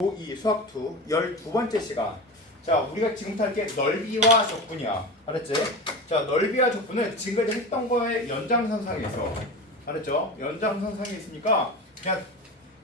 고2 수학 2 12번째 시간. 자, 우리가 지금부터 할 게 넓이와 적분이야. 알았지? 자, 넓이와 적분은 지금까지 했던 거의 연장선상에 있어. 알았죠? 연장선상에 있으니까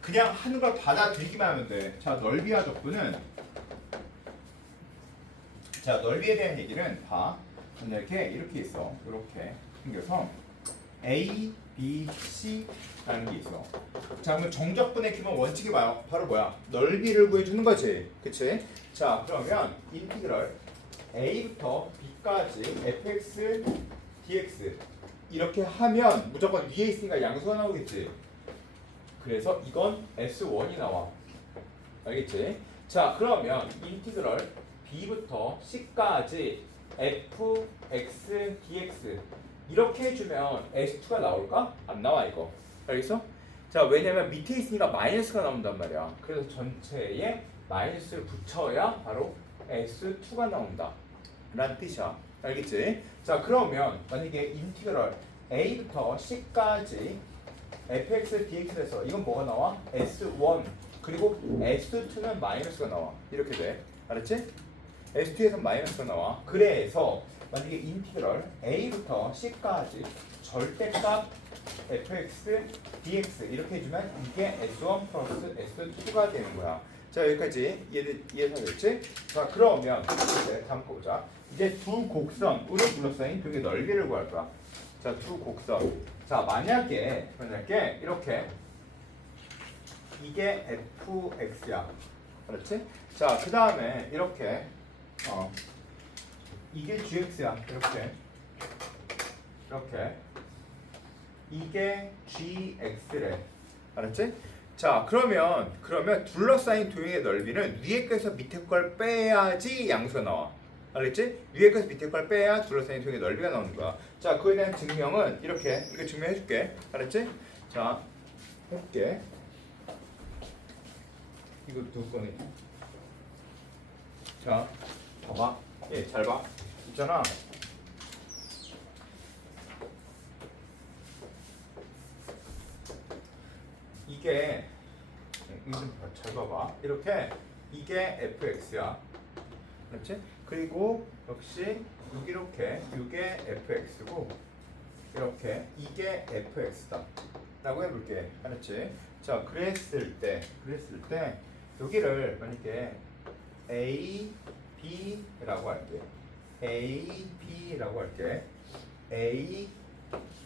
그냥 하는 걸 받아들이기만 하면 돼. 자, 넓이와 적분은 자, 넓이에 대한 얘기는 봐. 이렇게 있어. 이렇게 생겨서 A, B, C라는 게 있어. 자, 그러면 정적분의 기본 원칙이 바로 뭐야? 넓이를 구해주는 거지. 그치? 자, 그러면 인티그럴 A부터 B까지 fx, dx 이렇게 하면 무조건 위에 있으니까 양수가 나오겠지. 그래서 이건 S1이 나와. 알겠지? 자, 그러면 인티그럴 B부터 C까지 fx, dx 이렇게 해주면 S2가 나올까? 안 나와 이거. 알겠어? 자, 왜냐면 밑에 있으니까 마이너스가 나온단 말이야. 그래서 전체에 마이너스를 붙여야 바로 S2가 나온다 라는 뜻이야. 알겠지? 자, 그러면 만약에 인티그럴 A부터 C까지 fx, dx에서 이건 뭐가 나와? S1 그리고 S2는 마이너스가 나와. 이렇게 돼. 알았지? S2에서 마이너스가 나와. 그래서 만약에 인티그럴 A부터 C까지 절대값 fx, dx 이렇게 해주면 이게 S1 플러스 S2가 되는 거야. 자, 여기까지 이해되겠지? 자, 그러면 이제 다음 거 보자. 이제 두 곡선으로 둘러싸인 두 개의 넓이를 구할 거야. 자, 두 곡선. 자, 만약에 이렇게 이게 fx야. 그렇지? 자, 그 다음에 이렇게 이게 gx야. 이렇게 이게 gx래. 알았지? 자, 그러면 둘러싸인 도형의 넓이는 위에 거에서 밑에 걸 빼야지 양수가 나와. 알겠지? 위에 거에서 밑에 걸 빼야 둘러싸인 도형의 넓이가 나오는 거야. 자, 그거에 대한 증명은 이렇게 이거 증명해 줄게. 알았지? 자, 해볼게. 이거 누구 거니? 자, 봐봐. 예, 잘 봐. 있잖아. 이게 이거 잘 봐봐. 이렇게 이게 fx야. 그렇지? 그리고 역시 여기 이렇게 이게 fx고 이렇게 이게 fx다. 라고 해볼게. 알았지? 자, 그랬을 때 여기를 만약에 A, B라고 할게. A, B라고 할게. A,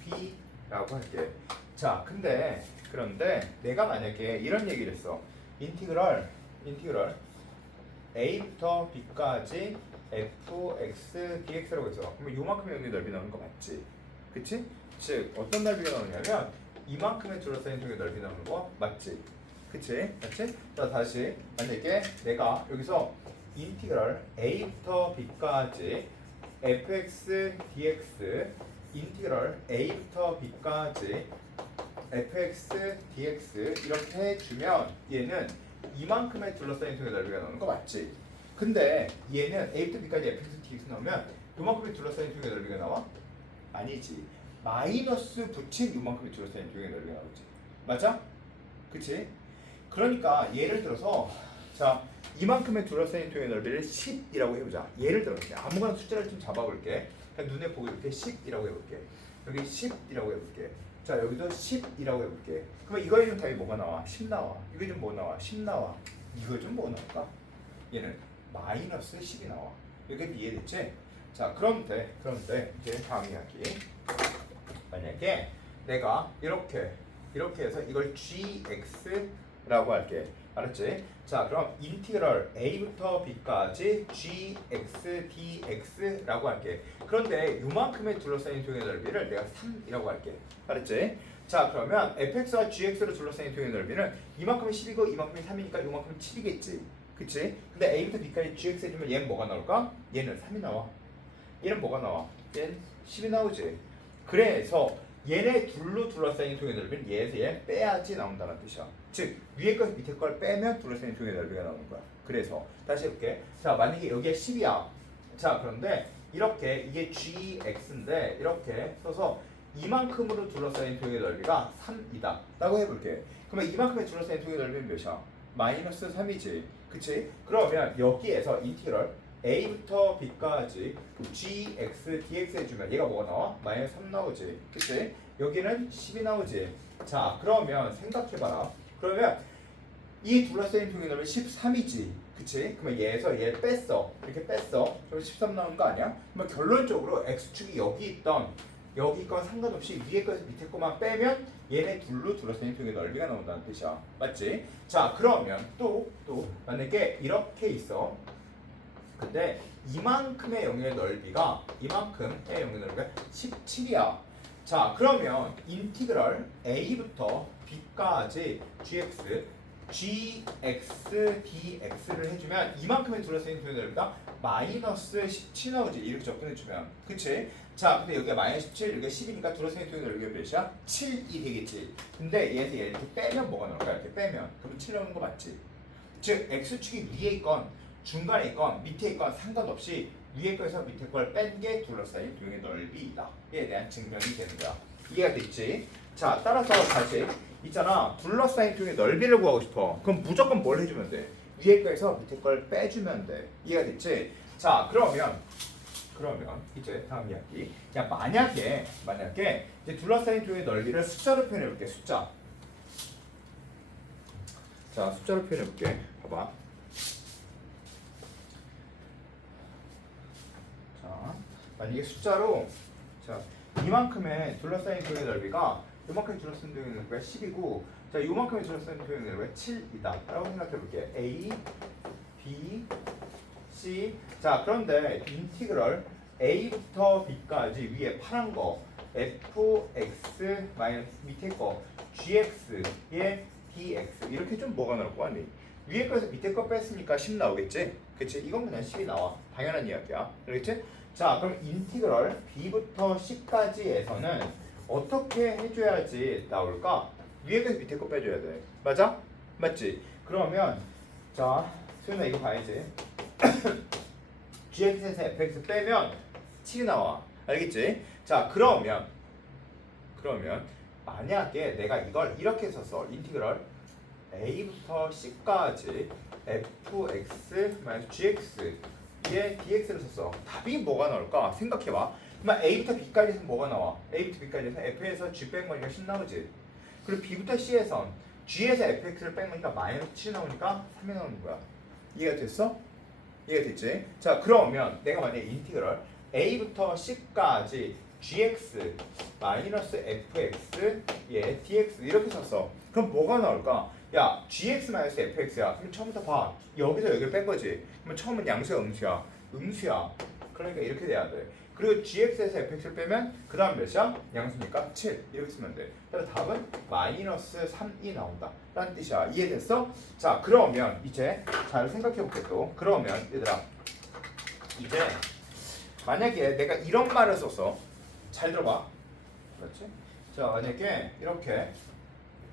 B라고 할게. 자, 그런데 내가 만약에 이런 얘기를 했어. 인티그럴 A부터 B까지 fx, dx라고 했어. 그러면 요만큼의 여기 넓이 나오는 거 맞지? 그치? 즉 어떤 넓이가 나오냐면 이만큼의 둘러싸인 통의 넓이 나오는 거 맞지? 그치? 맞지? 자, 다시 만약에 내가 여기서 인티그럴 A부터 B까지 fx, dx 인티그럴 A부터 B까지 fx, dx 이렇게 해주면 얘는 이만큼의 둘러싸인 통의 넓이가 나오는 거 맞지? 근데 얘는 A부터 B까지 fx, dx 나오면 요만큼의 둘러싸인 통의 넓이가 나와? 아니지. 마이너스 붙인 요만큼의 둘러싸인 통의 넓이가 나오지. 맞아? 그치? 그러니까 예를 들어서 자, 이만큼의 둘러싸인 통의 넓이를 10이라고 해보자. 예를 들어 아무거나 숫자를 좀 잡아볼게. 그냥 눈에 보고 이렇게 10이라고 해볼게. 여기 10이라고 해볼게. 자, 여기도 10이라고 해볼게. 그러면 이거에 좀 답이 뭐가 나와? 10 나와. 이거 좀 뭐 나와? 10 나와. 이거 좀 뭐 나올까? 얘는 마이너스 10이 나와. 여기까지 이해됐지? 자, 그런데 이제 다음 이야기. 만약에 내가 이렇게 해서 이걸 gx라고 할게. 알았지? 자, 그럼 인티그럴 A부터 B까지 gx dx라고 할게. 그런데 요만큼의 둘러싸인 통의 넓이를 내가 3이라고 할게. 알았지? 자, 그러면 fx와 gx로 둘러싸인 통의 넓이는 이만큼이 10이고 이만큼이 3이니까 요만큼이 7이겠지. 그치? 근데 A부터 B까지 gx 해주면 얘는 뭐가 나올까? 얘는 3이 나와. 얘는 뭐가 나와? 얘는 10이 나오지. 그래서 얘네 둘로 둘러싸인 통의 넓이는 얘에서 얘 빼야지 나온다는 뜻이야. 즉 위에 거 밑에 걸 빼면 둘러싸인 통의 넓이가 나오는 거야. 그래서 다시 해볼게. 자, 만약에 여기가 10이야. 자, 그런데 이렇게 이게 gx인데 이렇게 써서 이만큼으로 둘러싸인 통의 넓이가 3이다 라고 해볼게. 그러면 이만큼의 둘러싸인 통의 넓이는 몇이야? 마이너스 3이지. 그치? 그러면 여기에서 인티그럴 a부터 b까지 gx, dx 해주면 얘가 뭐가 나와? 마이너스 3 나오지. 그치? 여기는 10이 나오지. 자, 그러면 생각해봐라. 그러면 이 둘러싸인 통의 넓이 13이지. 그치? 그러면 얘에서 얘를 뺐어. 이렇게 뺐어. 그럼 13 나오는 거 아니야? 그러면 결론적으로 x축이 여기 있건 상관없이 위에 거에서 밑에 거만 빼면 얘네 둘로 둘러싸인 통의 넓이가 나온다는 뜻이야. 맞지? 자, 그러면 또 만약에 이렇게 있어. 근데 이만큼의 영역의 넓이가 17이야. 자, 그러면 인티그럴 a부터 b까지 gx, dx를 해주면 이만큼의 둘러싸인 통의 넓이가 마이너스 17 나오지. 이렇게 접근해주면. 그치? 자, 근데 여기가 마이너스 17, 여기가 10이니까 둘러싸인 통의 넓이가 몇이야? 7이 되겠지. 근데 얘에서 얘 이렇게 빼면 뭐가 나올까? 이렇게 빼면. 그럼 7 나오는 거 맞지? 즉, x축이 위에 있건 중간에 있건 밑에 있건 상관없이 위에 거에서 밑에 걸 뺀 게 둘러싸인 통의 넓이다. 이에 대한 증명이 되는 거야. 이해가 됐지? 자, 따라서 다시 있잖아. 둘러싸인 통의 넓이를 구하고 싶어. 그럼 무조건 뭘 해주면 돼? 위에 거에서 밑에 걸 빼주면 돼. 이해가 됐지? 자, 그러면 이제 다음 이야기. 야, 만약에 이제 둘러싸인 통의 넓이를 숫자로 표현해 볼게. 숫자. 자, 숫자로 표현해 볼게. 봐봐. 자, 만약에 숫자로 자, 이만큼의 둘러싸인 통의 넓이가 요만큼의 둘러싸인 통의 넓이가 10이고 자, 요만큼의 둘러싸인 통의 넓이가 7이다 라고 생각해 볼게. A, B, C. 자, 그런데 인티그럴 a부터 b까지 위에 파란 거 fx 마이너스 밑에 거 gx의 dx 이렇게 좀 뭐가 나올 거 아니? 위에 거에서 밑에 거 뺐으니까 10 나오겠지? 그치? 이건 그냥 10이 나와. 당연한 이야기야. 그렇겠지? 자, 그럼 인티그럴 b부터 c까지에서는 어떻게 해줘야지 나올까? 위에 거에서 밑에 거 빼줘야 돼. 맞아? 맞지? 그러면 자, 소연아 이거 봐야지. gx에서 fx 빼면 7이 나와. 알겠지? 자, 그러면 만약에 내가 이걸 이렇게 썼어. 인티그럴 a부터 c까지 fx-gx 의 dx를 썼어. 답이 뭐가 나올까? 생각해봐. 그러면 a부터 b까지에서 뭐가 나와? a부터 b까지에서 f에서 g 뺀 거니까 10 나오지. 그리고 b부터 c에선 g에서 fx를 뺀 거니까 마이너스 7 나오니까 3이 나오는 거야. 이해가 됐어? 이해가 됐지? 자, 그러면 내가 만약에 인티그럴 a부터 c까지 gx 마이너스 fx 예 dx 이렇게 썼어. 그럼 뭐가 나올까? 야, gx 마이너스 fx야. 그럼 처음부터 봐. 여기서 여기를 뺀 거지. 그러면 처음은 양수야, 음수야? 음수야. 그러니까 이렇게 돼야 돼. 그리고 gx에서 fx를 빼면 그 다음 몇이야? 양수니까 7 이렇게 쓰면 돼. 그래서 답은 마이너스 3이 나온다 라는 뜻이야. 이해됐어? 자, 그러면 이제 잘 생각해볼게 또. 그러면 얘들아 이제 만약에 내가 이런 말을 썼어. 잘 들어봐. 그렇지? 자, 만약에 이렇게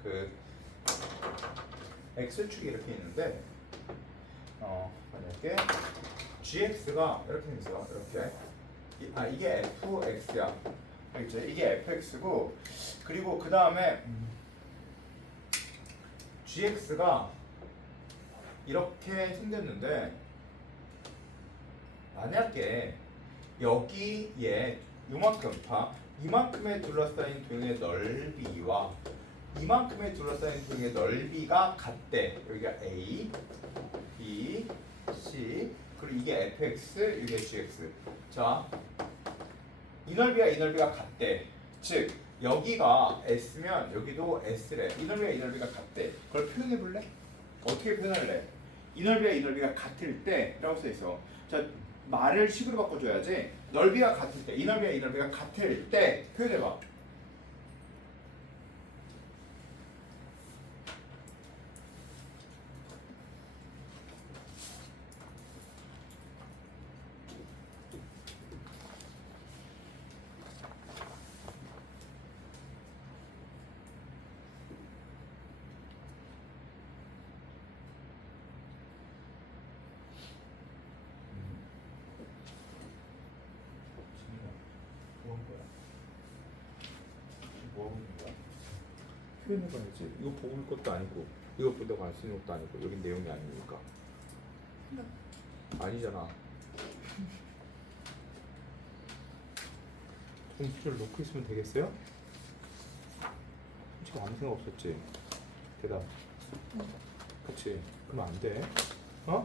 그 x축이 이렇게 있는데 만약에 gx가 이렇게 있어. 이렇게 이게 fx야. 알겠지? 이게 fx고 그리고 그 다음에 gx가 이렇게 생겼는데 만약에 여기에 요만큼 봐. 이만큼의 둘러싸인 도형의 넓이와 이만큼의 둘러싸인 도형의 넓이가 같대. 여기가 A, B, C 그리고 이게 fx, 이게 gx. 자, 이 넓이가 같대. 즉 여기가 s면 여기도 s래. 이 넓이가 같대. 그걸 표현해 볼래? 어떻게 표현할래? 이 넓이가 같을 때라고 써 있어. 자, 말을 식으로 바꿔줘야지. 넓이가 같을 때, 이 넓이가 같을 때 표현해봐. 표현해봐야지. 이거 보고 올 것도 아니고 이거 보다가 안 쓰는 것도 아니고 여긴 내용이 아니니까. 아니잖아. 공수를 놓고 있으면 되겠어요? 솔직히 아무 생각 없었지? 대답. 그치? 그럼 안 돼. 어?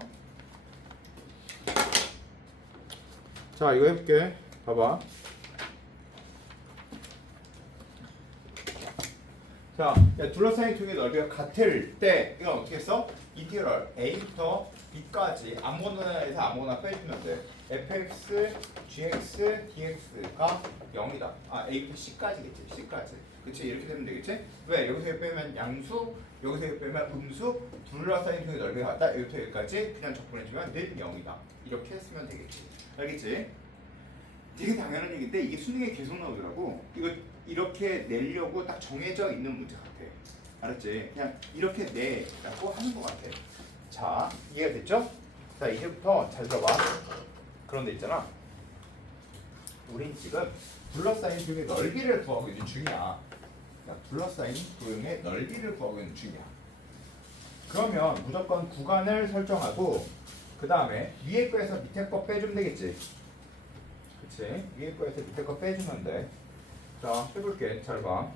자, 이거 해볼게. 봐봐. 자, 야, 둘러싸인 통의 넓이가 같을 때 이건 어떻게 써? 인티그럴 a부터 b까지 아무거나에서 아무거나 빼주면 돼. fx, gx, dx가 0이다. 아, a부터 c까지겠지. c까지. 그치? 이렇게 되면 되겠지? 왜? 여기서 빼면 양수, 여기서 빼면 음수, 둘러싸인 통의 넓이가 같다. 여기부터 여기까지 그냥 적분해주면 는 0이다. 이렇게 했으면 되겠지. 알겠지? 되게 당연한 얘기인데 이게 수능에 계속 나오더라고. 이거 이렇게 내려고 딱 정해져 있는 문제 같아. 알았지? 그냥 이렇게 내라고 하는 것 같아. 자, 이해가 됐죠? 자, 이제부터 잘 들어봐. 그런데 있잖아. 우린 지금 둘러싸인 도형의 넓이를 구하고 있는 중이야. 둘러싸인 도형의 넓이를 구하고 있는 중이야. 그러면 무조건 구간을 설정하고 그 다음에 위에 거에서 밑에 거 빼주면 되겠지. 그치? 위에 거에서 밑에 거 빼주면 돼. 자, 해볼게. 잘 봐.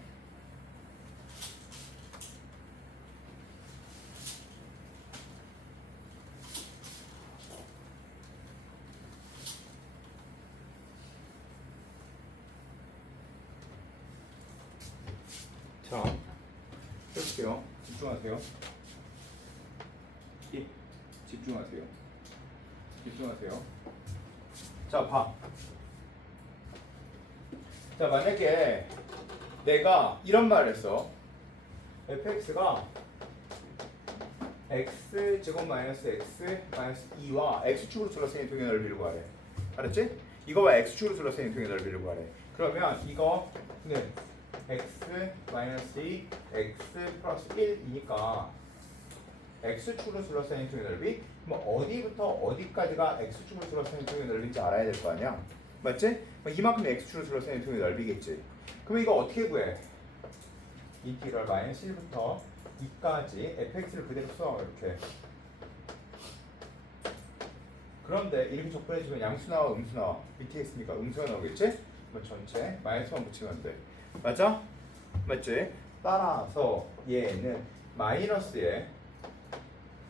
자, 해볼게요. 집중하세요. 예, 집중하세요. 집중하세요. 자, 봐. 자, 만약에 내가 이런 말을 했어. fx가 x제곱 마이너스 x 마이너스 2와 x축으로 둘러싸인 통의 넓이를 구하래. 알았지? 이거와 x축으로 둘러싸인 통의 넓이를 구하래. 그러면 이거는 x 마이너스 2 x 플러스 1이니까 x축으로 둘러싸인 통의 넓이? 그럼 어디부터 어디까지가 x축으로 둘러싸인 통의 넓이인지 알아야 될 거 아니야? 맞지? 이만큼 x축으로 둘러싸인 통의 넓이겠지. 그럼 이거 어떻게 구해? 인티그럴 마이너스 1부터 2까지 fx를 그대로 써. 이렇게. 그런데 이렇게 적분해주면 양수 나와 음수 나와. 밑에 있으니까 음수가 나오겠지? 그럼 전체 마이너스만 붙이면 돼. 맞아? 맞지? 따라서 얘는 마이너스에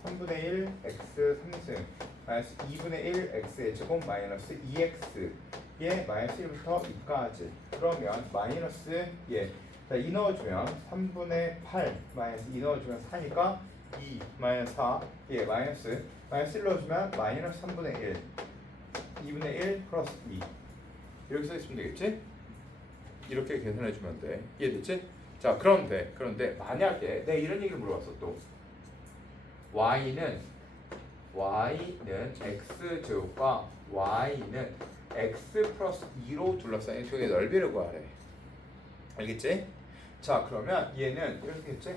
3분의 1 x 3승 마이너스 2분의 1 x의 제곱 마이너스 2x의 마이너스 1부터 2까지. 그러면 마이너스 얘. 자, 2 넣어주면 3분의 8 마이너스 2 넣어주면 4니까 2 마이너스 4 예 마이너스 1 넣어주면 마이너스 3분의 1 2분의 1 플러스 2 이렇게 써있으면 되겠지? 이렇게 계산해주면 돼. 이해됐지? 자, 그런데 만약에 내가 이런 얘기를 물어봤어. 또 y는 x제곱과 y는 x 플러스 2로 둘러싸인 통의 넓이를 구하래. 알겠지? 자, 그러면 얘는 이렇게 했지?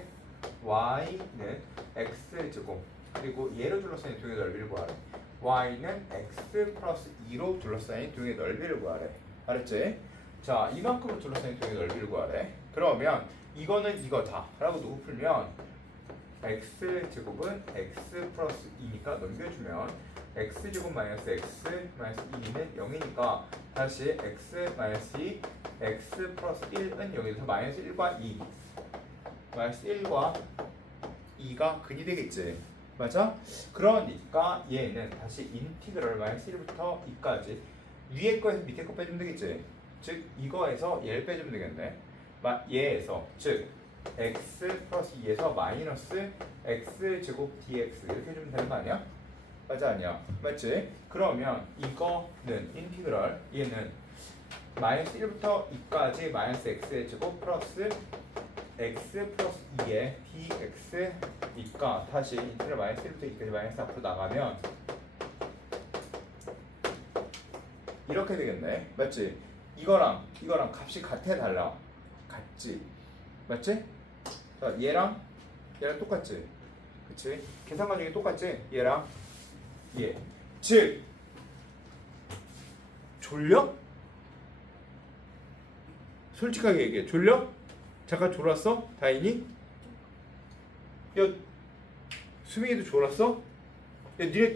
y는 x제곱 그리고 얘로 둘러싸인 통의 넓이를 구하래. y는 x 플러스 2로 둘러싸인 통의 넓이를 구하래. 알았지? 자, 이만큼으로 둘러싸인 통의 넓이를 구하래. 그러면 이거는 이거다 라고 놓고 풀면 x제곱은 x 플러스 2니까 넘겨주면 x제곱 마이너스 x 마이너스 2는 0이니까 다시 x 마이너스 2 x 플러스 1은 0이어서 마이너스 1과 2 마이너스 1과 2가 근이 되겠지. 맞아? 그러니까 얘는 다시 인티그럴 마이너스 1부터 2까지 위에 거에서 밑에 거 빼주면 되겠지. 즉 이거에서 얘를 빼주면 되겠네. 얘에서 즉 x 플러스 2에서 마이너스 x제곱 dx 이렇게 해주면 되는 거 아니야? 맞아 아니야? 맞지? 그러면 이거는 인티그럴 얘는 마이너스 1부터 2까지 마이너스 x의 제곱 플러스 x 플러스 2의 dx니까 다시 인티그럴 마이너스 1부터 2까지 마이너스 앞으로 나가면 이렇게 되겠네. 맞지? 이거랑 값이 같아 달라? 같지? 맞지? 자, 얘랑 똑같지? 그치? 계산 과정이 똑같지? 얘랑 얘. 즉 졸려? 솔직하게 얘기해. 졸려? 잠깐 졸았어? 다인이? 야 수민이도 졸았어? 야 니네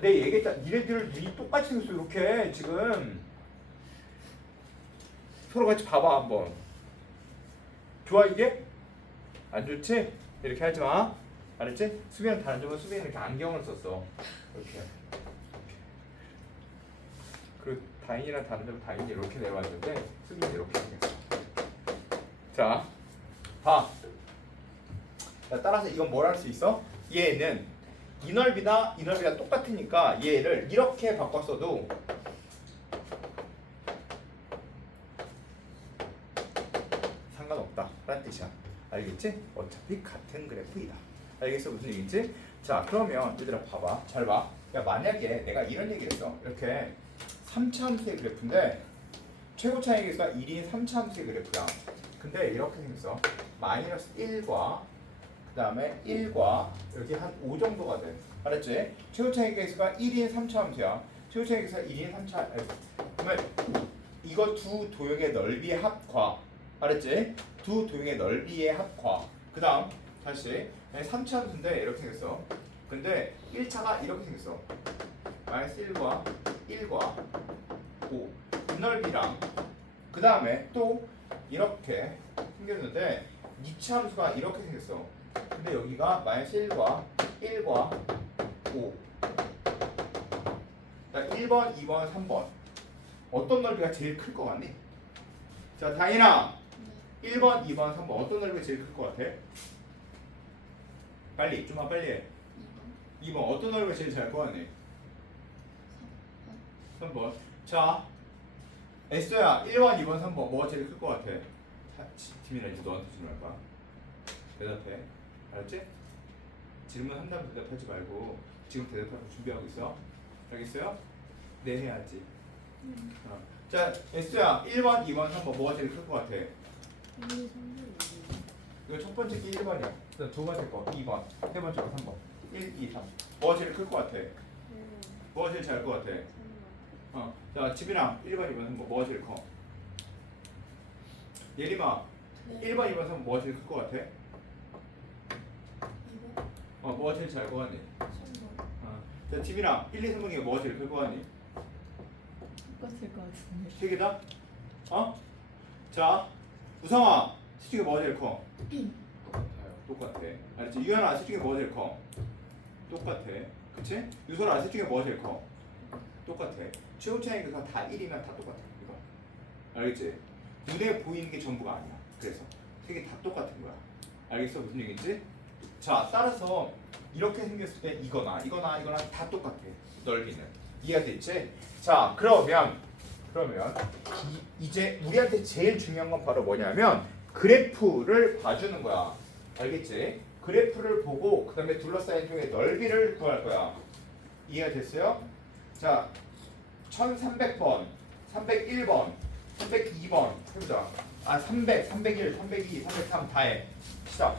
내 얘기했다. 니네들 눈이 똑같이 생겼어. 이렇게 지금 서로 같이 봐봐 한번. 좋아 이게? 안 좋지? 이렇게 하지 마. 알았지? 수빈은 다른 점은 수빈은 이렇게 안경을 썼어. 이렇게. 그리고 다인이랑 다른 점은 다인이 이렇게 내려왔는데 수빈이 이렇게 생겼어. 자, 봐. 자, 따라서 이건 뭘 할 수 있어? 얘는 이 넓이나 이 넓이가 똑같으니까 얘를 이렇게 바꿨어도 상관없다 라는 뜻이야. 알겠지? 어차피 같은 그래프이다. 알겠어? 무슨 얘기인지? 자 그러면 얘들아 봐봐. 잘 봐. 야 만약에 내가 이런 얘기를 했어. 이렇게 3차 함수의 그래프인데 최고 차이가 1인 3차 함수의 그래프야. 근데 이렇게 생겼어. 마이너스 1과 그 다음에 1과 여기 한 5 정도가 돼. 알았지? 최고 차이 계수가 1인 3차 함수야. 최고 차이 계수가 1인 3차. 그러면 이거 두 도형의 넓이의 합과. 알았지? 두 도형의 넓이의 합과. 그 다음 다시 3차 함수인데 이렇게 생겼어. 근데 1차가 이렇게 생겼어. 마이너스 1과 1과 5. 이 넓이랑 그 다음에 또 이렇게 생겼는데 2차 함수가 이렇게 생겼어. 근데 여기가 마이너스 1과 1과 5. 자, 1번, 2번, 3번. 어떤 넓이가 제일 클 것 같니? 자, 다인아. 1번, 2번, 3번. 어떤 넓이가 제일 클 것 같아? 빨리, 좀만 빨리 해. 2번. 어떤 넓이가 제일 잘 것 같니? 3번. 자, S야. 1번, 2번, 3번. 뭐가 제일 클 것 같아? 팀이라 이제 너한테 질문할 거야. 대답해. 알았지? 질문한다면 대답하지 말고 지금 대답하고 준비하고 있어. 알겠어요? 네 해야지. 자, S야 1번, 2번, 3번 뭐가 제일 클 것 같아? 1, 2, 3, 4, 이거 첫 번째 게 1번이야. 그다음 두 번째 거 2번, 세 번째 거 3번. 1, 2, 3. 뭐가 제일 클 것 같아? 뭐가 제일 잘 것 같아? 자, 집이랑 1번, 2번, 3번 뭐가 제일 커? 예림아 1번, 2번, 3번 뭐가 제일 클 것 같아? 뭐가 제일 잘 것 같니? 3번. 자, 집이랑 1, 2, 3번 중에 뭐가 제일 클 것 같니? 똑같을 것 같은데. 세 개다? 자, 우성아, 셋 중에 뭐가 제일 커? 똑같아. 알았지? 유연아, 셋 중에 뭐가 제일 커? 똑같아. 그치? 유솔아, 셋 중에 뭐가 제일 커? 똑같아. 최고 차이가 다 1이면 다 똑같아. 이거. 알겠지? 눈에 보이는 게 전부가 아니야. 그래서 세 개 다 똑같은 거야. 알겠어? 무슨 얘기인지? 자, 따라서 이렇게 생겼을 때 이거나 다 똑같아. 넓이는. 이해가 됐지? 자, 그러면 이제 우리한테 제일 중요한 건 바로 뭐냐면 그래프를 봐주는 거야. 알겠지? 그래프를 보고 그 다음에 둘러싸인 통의 넓이를 구할 거야. 이해가 됐어요? 자, 1300번, 301번, 302번 해보자. 300, 301, 302, 303 다 해. 시작.